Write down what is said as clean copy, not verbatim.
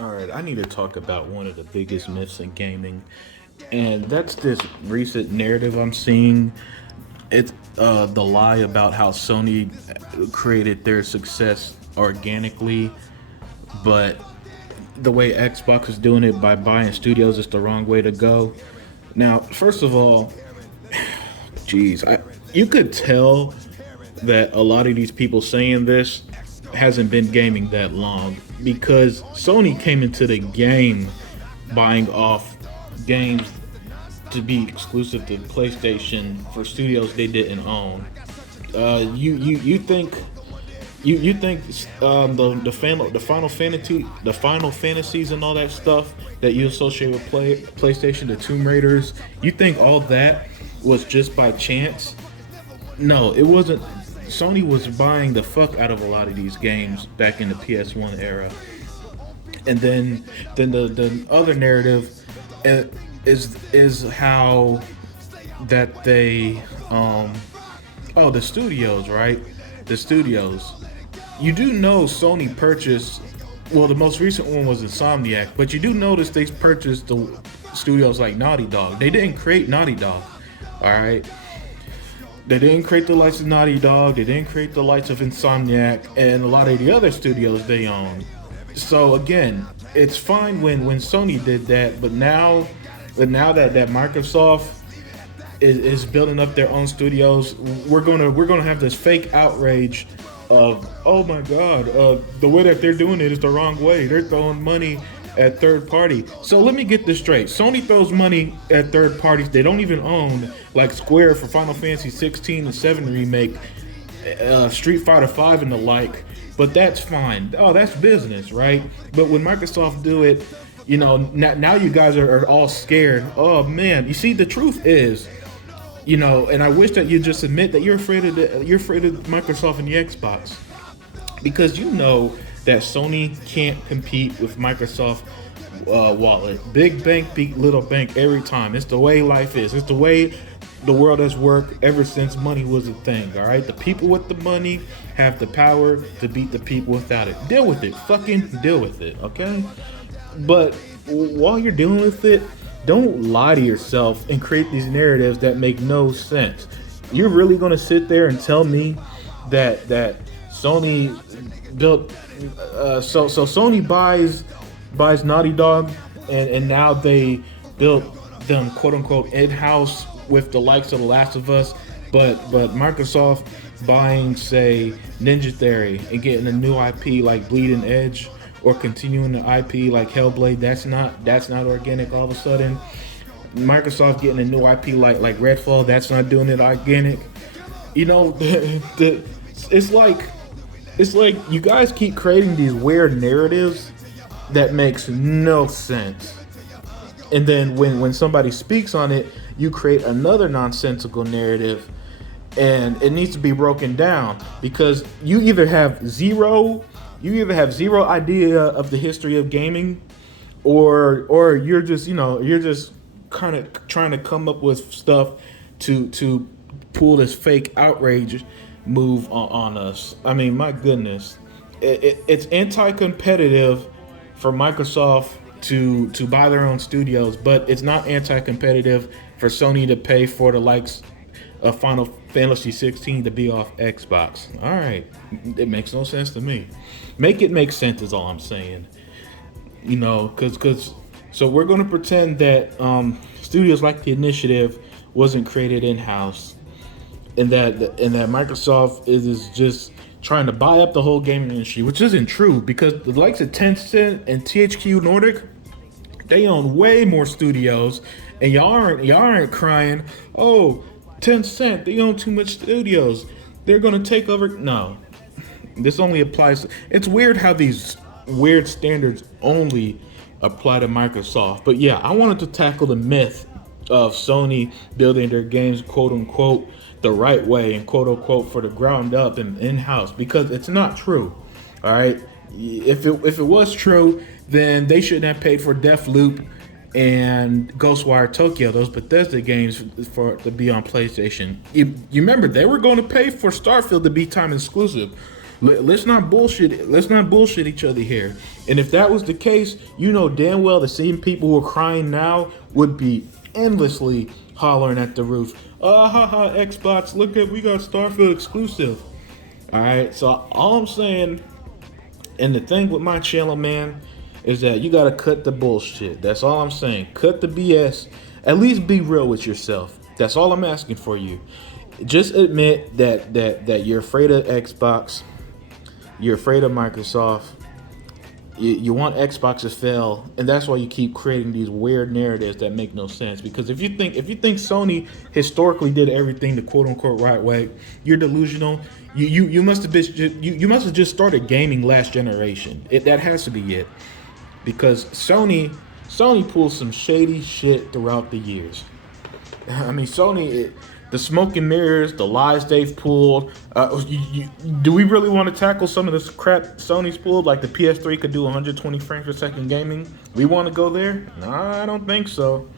All right, I need to talk about one of the biggest myths in gaming, and that's this recent narrative I'm seeing. It's the lie about how Sony created their success organically, but the way Xbox is doing it by buying studios is the wrong way to go. Now, first of all, geez, you could tell that a lot of these people saying this hasn't been gaming that long because Sony came into the game buying off games to be exclusive to PlayStation for studios they didn't own. You think you think the Final Fantasies and all that stuff that you associate with PlayStation, the Tomb Raiders, you think all that was just by chance? No, it wasn't. Sony was buying the fuck out of a lot of these games back in the PS1 era, and then the other narrative uh, is how that they the studios, right? The studios. You do know Sony purchased, well, the most recent one was Insomniac, but you do notice they purchased the studios like Naughty Dog. They didn't create Naughty Dog, all right? They didn't create the lights of Naughty Dog. They didn't create the lights of Insomniac and a lot of the other studios they own. So again, it's fine when Sony did that, but now that Microsoft is building up their own studios, we're gonna have this fake outrage of, oh my god, the way that they're doing it is the wrong way. They're throwing money at third party. So let me get this straight. Sony throws money at third parties they don't even own, like Square for Final Fantasy 16 and 7 remake, Street Fighter 5 and the like. But that's fine. Oh, that's business, right? But when Microsoft do it, now you guys are all scared. Oh man, you see, the truth is, and I wish that you just admit that you're afraid of Microsoft and the Xbox, because you know that Sony can't compete with Microsoft wallet. Big bank beat little bank every time. It's the way life is. It's the way the world has worked ever since money was a thing. All right, the people with the money have the power to beat the people without it. Deal with it. Fucking deal with it. Okay. But while you're dealing with it, don't lie to yourself and create these narratives that make no sense. You're really gonna sit there and tell me that Sony built so Sony buys Naughty Dog, and now they built them quote unquote in house with the likes of The Last of Us, but Microsoft buying, say, Ninja Theory and getting a new IP like Bleeding Edge, or continuing the IP like Hellblade, that's not organic all of a sudden. Microsoft getting a new IP like Redfall, that's not doing it organic. It's like it's like you guys keep creating these weird narratives that makes no sense. And then when somebody speaks on it, you create another nonsensical narrative, and it needs to be broken down because you either have zero idea of the history of gaming, or you're just kind of trying to come up with stuff to pull this fake outrage move on us. I mean, my goodness, it's anti-competitive for Microsoft to buy their own studios, but it's not anti-competitive for Sony to pay for the likes of Final Fantasy 16 to be off Xbox. All right, it makes no sense to me. Make it make sense is all I'm saying. Because so we're gonna pretend that studios like the Initiative wasn't created in house, and that Microsoft is just trying to buy up the whole gaming industry, which isn't true because the likes of Tencent and THQ Nordic, they own way more studios, and y'all aren't crying. Oh, Tencent, they own too much studios. They're gonna take over. No, this only applies. It's weird how these weird standards only apply to Microsoft. But yeah, I wanted to tackle the myth of Sony building their games quote unquote the right way and quote unquote for the ground up and in house, because it's not true. All right, if it was true, then they shouldn't have paid for Deathloop and Ghostwire Tokyo, those Bethesda games, for to be on PlayStation. You remember they were going to pay for Starfield to be time exclusive. Let's not bullshit. Let's not bullshit each other here. And if that was the case, you know damn well the same people who are crying now would be endlessly hollering at the roof. Haha, Xbox, look at, we got Starfield exclusive. All right, so all I'm saying, and the thing with my channel, man, is that you gotta cut the bullshit. That's all I'm saying. Cut the BS. At least be real with yourself. That's all I'm asking for you. Just admit that you're afraid of Xbox. You're afraid of Microsoft. You want Xbox to fail, and that's why you keep creating these weird narratives that make no sense. Because if you think Sony historically did everything the quote unquote right way, you're delusional. You must have been you must have just started gaming last generation. That has to be it. Because Sony pulls some shady shit throughout the years. I mean, Sony, the smoke and mirrors, the lies they've pulled. Do we really want to tackle some of this crap Sony's pulled? Like the PS3 could do 120 frames per second gaming. We want to go there? Nah, I don't think so.